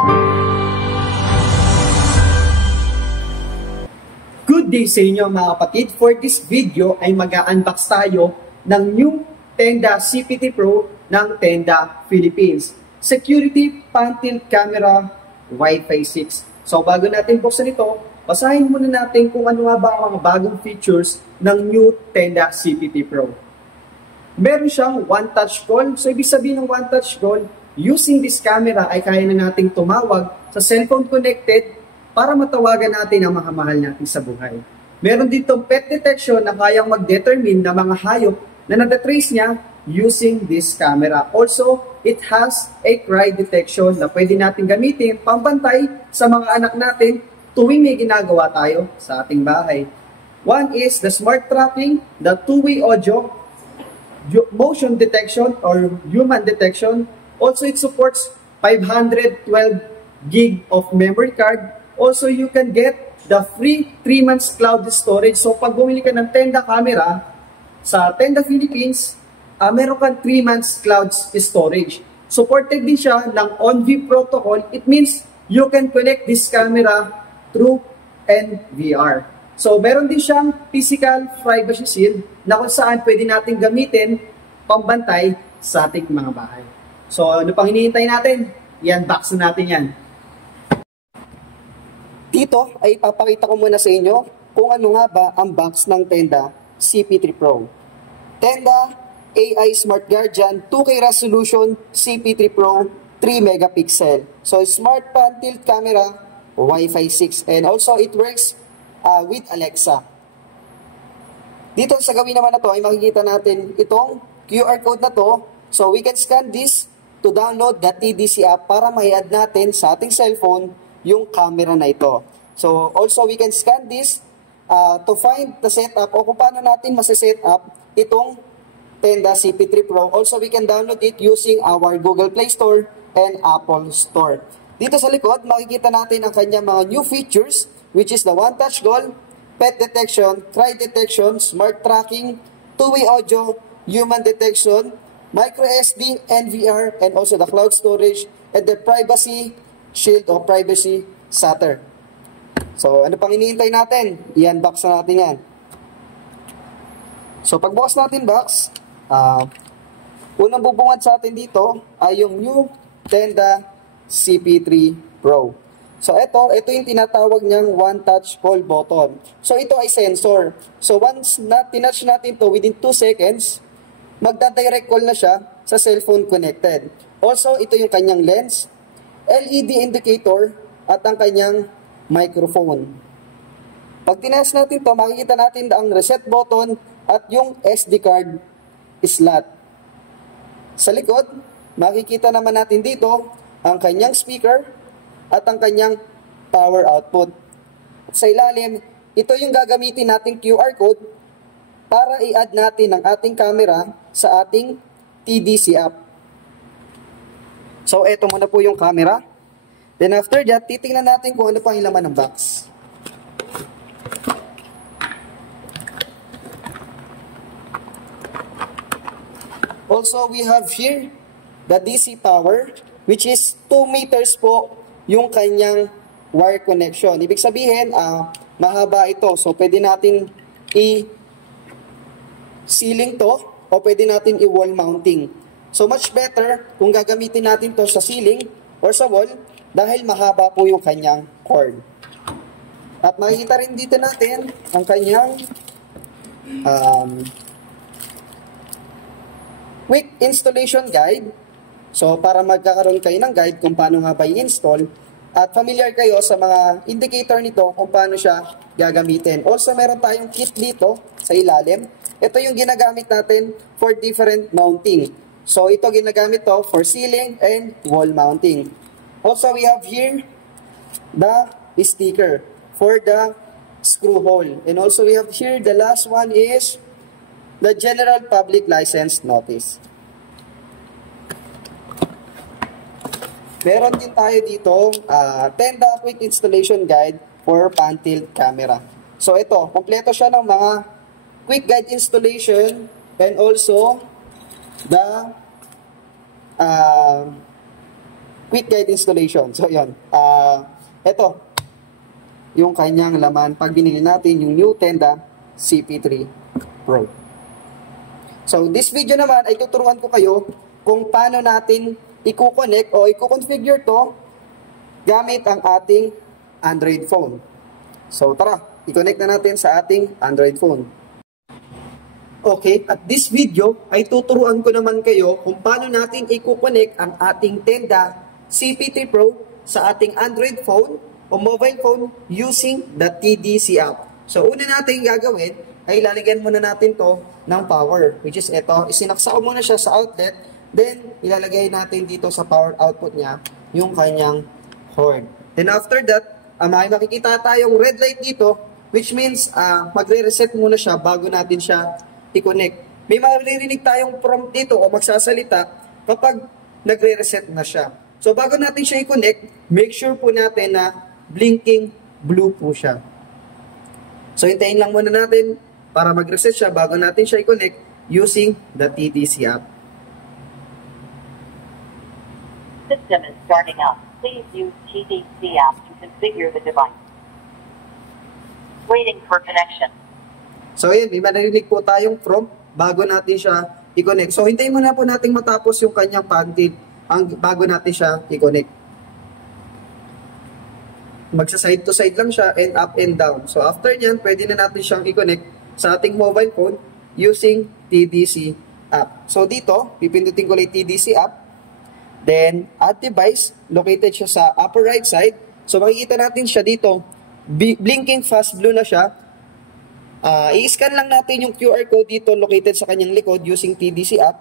Good day sa inyo mga kapatid. For this video ay mag-unbox tayo ng new Tenda CPT Pro ng Tenda Philippines. Security Pan-Tilt Camera Wi-Fi 6. So bago natin buksan ito, basahin muna natin kung ano nga ba ang mga bagong features ng new Tenda CPT Pro. Meron siyang one-touch call. So ibig sabihin ng one-touch call, using this camera ay kaya na nating tumawag sa cellphone connected para matawagan natin ang mga mahal natin sa buhay. Meron ditong pet detection na kayang mag-determine ng mga hayop na nadatrace niya using this camera. Also, it has a cry detection na pwede natin gamitin pambantay sa mga anak natin tuwing may ginagawa tayo sa ating bahay. One is the smart tracking, the two-way audio, motion detection or human detection. Also, it supports 512 gig of memory card. Also, you can get the free 3 months cloud storage. So, pag bumili ka ng Tenda camera sa Tenda Philippines, meron kang 3 months cloud storage. Supported din siya ng OnView protocol. It means you can connect this camera through NVR. So, meron din siyang physical privacy shield na kung saan pwede natin gamitin pambantay sa ating mga bahay. So, ano pang hinihintay natin? I-unbox na natin yan. Dito ay papakita ko muna sa inyo kung ano nga ba ang box ng Tenda CP3 Pro. Tenda AI Smart Guardian 2K Resolution CP3 Pro 3 megapixel. So smart pan tilt camera, Wi-Fi 6, and also it works with Alexa. Dito sa gawin naman na to ay makikita natin itong QR code na to. So we can scan this to download the TDC app para ma-add natin sa ating cellphone yung camera na ito. So, also we can scan this to find the setup o kung paano natin masa-set up itong Tenda CP3 Pro. Also, we can download it using our Google Play Store and Apple Store. Dito sa likod, makikita natin ang kanyang mga new features, which is the one-touch call, pet detection, cry detection, smart tracking, two-way audio, human detection, micro SD, NVR, and also the cloud storage, and the privacy shield o privacy shutter. So, ano pang iniintay natin? I-unbox na natin yan. So, pagbukas natin box, unang bubungad sa atin dito ay yung new Tenda CP3 Pro. So, ito yung tinatawag niyang one-touch call button. So, ito ay sensor. So, once na tinouch natin to within 2 seconds, magda-direct call na siya sa cellphone connected. Also, ito yung kanyang lens, LED indicator, at ang kanyang microphone. Pag tinas natin to, makikita natin ang reset button at yung SD card slot. Sa likod, makikita naman natin dito ang kanyang speaker at ang kanyang power output. At sa ilalim, ito yung gagamitin nating QR code para i-add natin ang ating camera sa ating TDC app. So, eto muna po yung camera. Then after that, titingnan natin kung ano pang laman ng box. Also, we have here the DC power, which is 2 meters po yung kanyang wire connection. Ibig sabihin, mahaba ito. So, pwede natin i-ceiling to o pwede natin i-wall mounting. So, much better kung gagamitin natin to sa ceiling or sa wall dahil mahaba po yung kanyang cord. At makikita rin dito natin ang kanyang quick installation guide. So, para magkakaroon kayo ng guide kung paano nga ba i-install at familiar kayo sa mga indicator nito kung paano siya gagamitin. Also, meron tayong kit dito sa ilalim. Ito yung ginagamit natin for different mounting. So, ito ginagamit to for ceiling and wall mounting. Also, we have here the sticker for the screw hole. And also, we have here the last one is the General Public License Notice. Meron din tayo dito Tenda Quick Installation Guide for Pan-Tilt Camera. So ito, kompleto siya ng mga quick guide installation and also the quick guide installation. So, yun. Ito, yung kanyang laman pag binili natin yung new Tenda CP3 Pro. So, this video naman ay tuturuan ko kayo kung paano natin i-connect o i-configure to gamit ang ating Android phone. So, tara, i-connect na natin sa ating Android phone. Okay, at this video ay tuturuan ko naman kayo kung paano natin i-connect ang ating Tenda CP3 Pro sa ating Android phone o mobile phone using the TDC app. So, una natin gagawin ay lalagyan muna natin to ng power, which is ito. Isinaksa ko muna siya sa outlet, then ilalagay natin dito sa power output niya yung kanyang cord. Then after that, may makikita tayong red light dito, which means magre-reset muna siya bago natin siya i-connect. May maririnig tayong prompt dito o magsasalita kapag nagre-reset na siya. So bago natin siya i-connect, make sure po natin na blinking blue po siya. So hintayin lang muna natin para mag-reset siya bago natin siya i-connect using the TDC app. System is starting up. Please use TDC app to configure the device. Waiting for connection. So yun, may manarinig po tayong prompt bago natin siya i-connect. So hintayin muna po natin matapos yung kanyang pancake bago natin siya i-connect. Magsa-side to side lang siya and up and down. So after nyan, pwede na natin siyang i-connect sa ating mobile phone using TDC app. So dito, pipindutin ko lang TDC app. Then add device, located siya sa upper right side. So makikita natin siya dito, blinking fast blue na siya. I-scan lang natin yung QR code dito located sa kanyang likod using TDC app.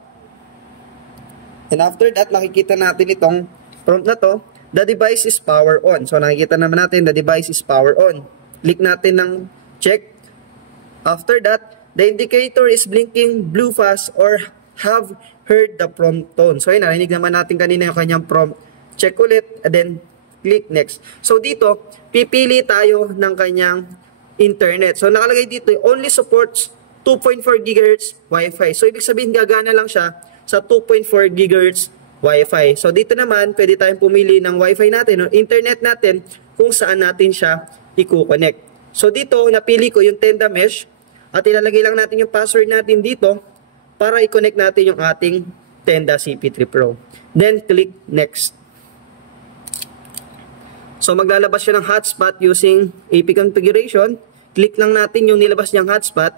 And after that, makikita natin itong prompt na to, the device is power on. So nakikita naman natin, the device is power on. Click natin ng check. After that, the indicator is blinking blue fast or have heard the prompt tone. So yun, narinig naman natin kanina yung kanyang prompt. Check ulit, and then click next. So dito, pipili tayo ng kanyang internet. So nakalagay dito, only supports 2.4 GHz Wi-Fi. So ibig sabihin, gagana lang siya sa 2.4 GHz Wi-Fi. So dito naman, pwede tayong pumili ng Wi-Fi natin o internet natin kung saan natin siya i-connect. So dito, napili ko yung Tenda Mesh at ilalagay lang natin yung password natin dito para i-connect natin yung ating Tenda CP3 Pro. Then click next. So maglalabas siya ng hotspot using AP configuration. Click lang natin yung nilabas niyang hotspot.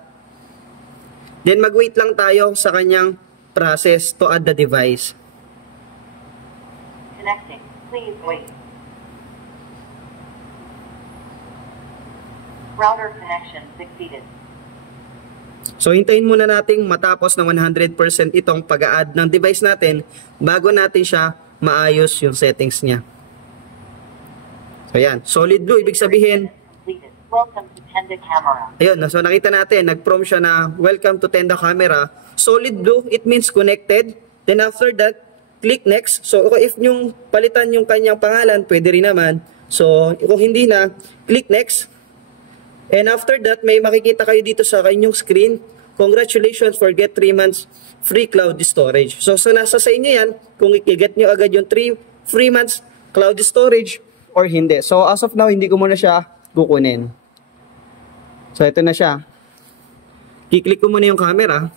Then mag-wait lang tayo sa kanyang process to add the device. Connecting. Please wait. Router connection succeeded. So hintayin muna nating matapos ng 100% itong pag-a-add ng device natin bago natin siya maayos yung settings niya. So yan, solid blue, ibig sabihin welcome to Tenda Camera. Ayun, so nakita natin, nag-prompt siya na welcome to Tenda Camera. Solid blue, it means connected. Then after that, click next. So if yung palitan yung kanyang pangalan, pwede rin naman. So kung hindi na, click next. And after that, may makikita kayo dito sa kanyang screen. Congratulations for get 3 months free cloud storage. So nasa sa inyo yan, kung i-get nyo agad yung 3 free months cloud storage or hindi. So as of now, hindi ko muna siya kukunin. So ito na siya. I-click ko muna yung camera.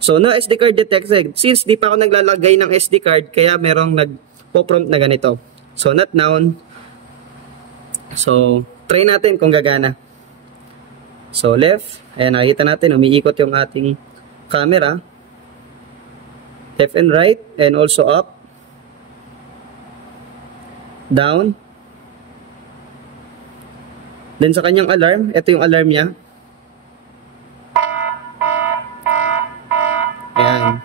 So no SD card detected. Since di pa ako naglalagay ng SD card, kaya merong nagpo-prompt na ganito. So not now. So try natin kung gagana. So left, ayan, nakita natin, umiikot yung ating camera. Left and right, and also up. Down. Then sa kanyang alarm, ito yung alarm niya. Ayan.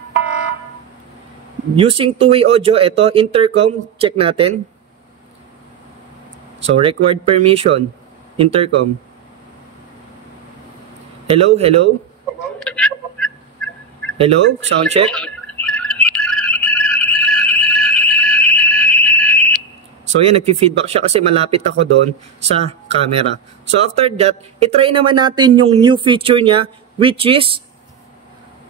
Using two-way audio, ito, intercom, check natin. So required permission, intercom. Hello, hello. Hello, sound check. So yan, nagfi-feedback siya kasi malapit ako doon sa camera. So after that, itry naman natin yung new feature niya, which is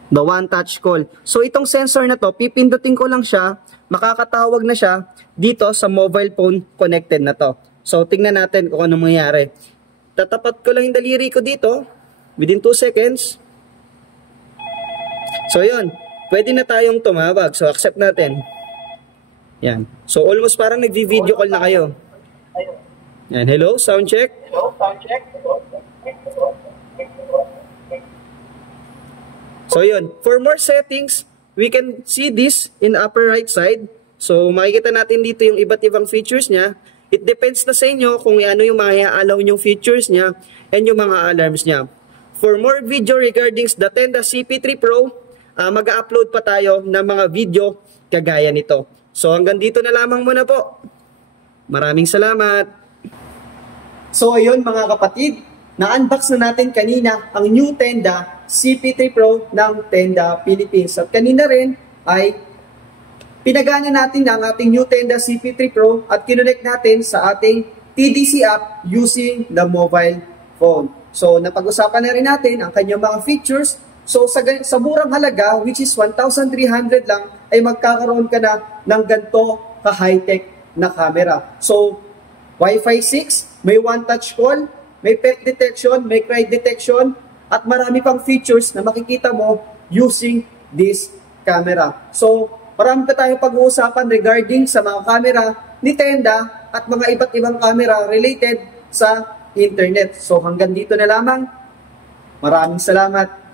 the one touch call. So itong sensor na to, pipindutin ko lang siya makakatawag na siya dito sa mobile phone connected na to. So, tingnan natin kung ano mangyayari. Tatapat ko lang yung daliri ko dito. Within 2 seconds. So, yun. Pwede na tayong tumawag. So, accept natin. Yan. So, almost parang nag-video call na kayo. Yan. Hello, sound check. Hello, sound check. So, yun. For more settings, we can see this in upper right side. So, makikita natin dito yung iba't ibang features niya. It depends na sa inyo kung ano yung mga i-allow yung features niya and yung mga alarms niya. For more video regarding the Tenda CP3 Pro, mag-upload pa tayo ng mga video kagaya nito. So, hanggang dito na lamang muna po. Maraming salamat. So, ayun mga kapatid, na-unbox na natin kanina ang new Tenda CP3 Pro ng Tenda Philippines. At kanina rin ay pinagana natin ang ating new Tenda CP3 Pro at kinonect natin sa ating TDC app using the mobile phone. So, napag-usapan na rin natin ang kanyang mga features. So, sa murang halaga, which is 1,300 lang, ay magkakaroon ka na ng ganito ka-high-tech na camera. So, Wi-Fi 6, may one-touch call, may pet detection, may cry detection, at marami pang features na makikita mo using this camera. So, marami pa tayong pag-uusapan regarding sa mga camera ni Tenda at mga iba't ibang camera related sa internet. So hanggang dito na lamang. Maraming salamat.